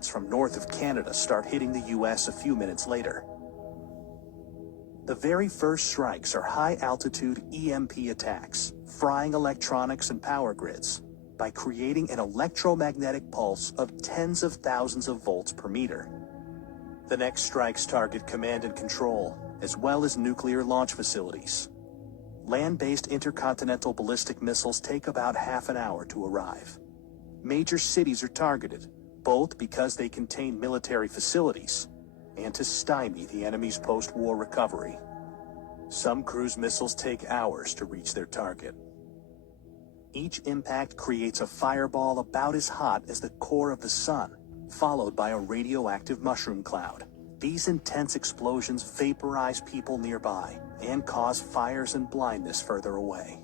ones from north of Canada start hitting the US a few minutes later. The very first strikes are high-altitude EMP attacks, frying electronics and power grids by creating an electromagnetic pulse of tens of thousands of volts per meter. The next strikes target command and control, as well as nuclear launch facilities. Land-based intercontinental ballistic missiles take about half an hour to arrive. Major cities are targeted, both because they contain military facilities and to stymie the enemy's post-war recovery. Some cruise missiles take hours to reach their target. Each impact creates a fireball about as hot as the core of the sun, followed by a radioactive mushroom cloud. These intense explosions vaporize people nearby and cause fires and blindness further away.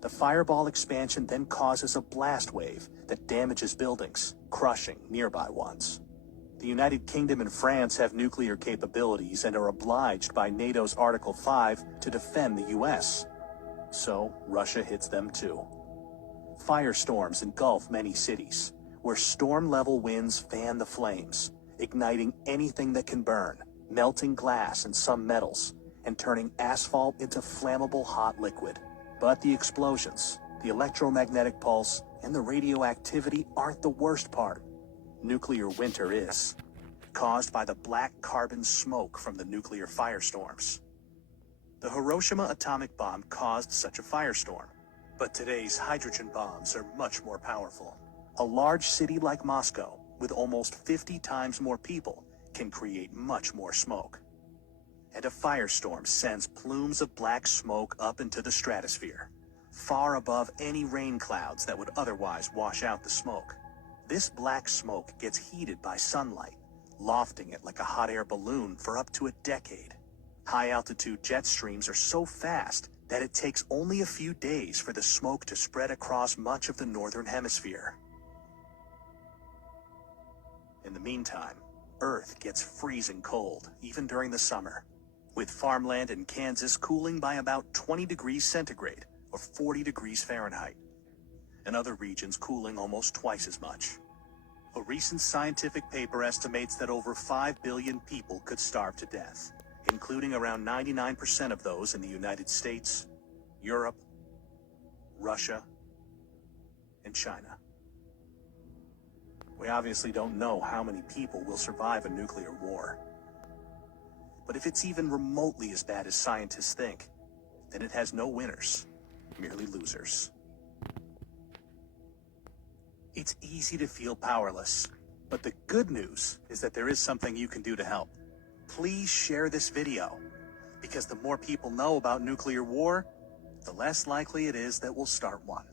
The fireball expansion then causes a blast wave that damages buildings, crushing nearby ones. The United Kingdom and France have nuclear capabilities and are obliged by NATO's Article 5 to defend the US. So, Russia hits them too. Firestorms engulf many cities, where storm-level winds fan the flames, igniting anything that can burn, melting glass and some metals, and turning asphalt into flammable hot liquid. But the explosions, the electromagnetic pulse, and the radioactivity aren't the worst part. Nuclear winter is, caused by the black carbon smoke from the nuclear firestorms. The Hiroshima atomic bomb caused such a firestorm, but today's hydrogen bombs are much more powerful. A large city like Moscow, with almost 50 times more people, can create much more smoke. And a firestorm sends plumes of black smoke up into the stratosphere, far above any rain clouds that would otherwise wash out the smoke. This black smoke gets heated by sunlight, lofting it like a hot air balloon for up to a decade. High-altitude jet streams are so fast that it takes only a few days for the smoke to spread across much of the northern hemisphere. In the meantime, Earth gets freezing cold, even during the summer, with farmland in Kansas cooling by about 20 degrees centigrade, or 40 degrees Fahrenheit, and other regions cooling almost twice as much. A recent scientific paper estimates that over 5 billion people could starve to death, including around 99% of those in the United States, Europe, Russia, and China. We obviously don't know how many people will survive a nuclear war. But if it's even remotely as bad as scientists think, then it has no winners, merely losers. It's easy to feel powerless, but the good news is that there is something you can do to help. Please share this video, because the more people know about nuclear war, the less likely it is that we'll start one.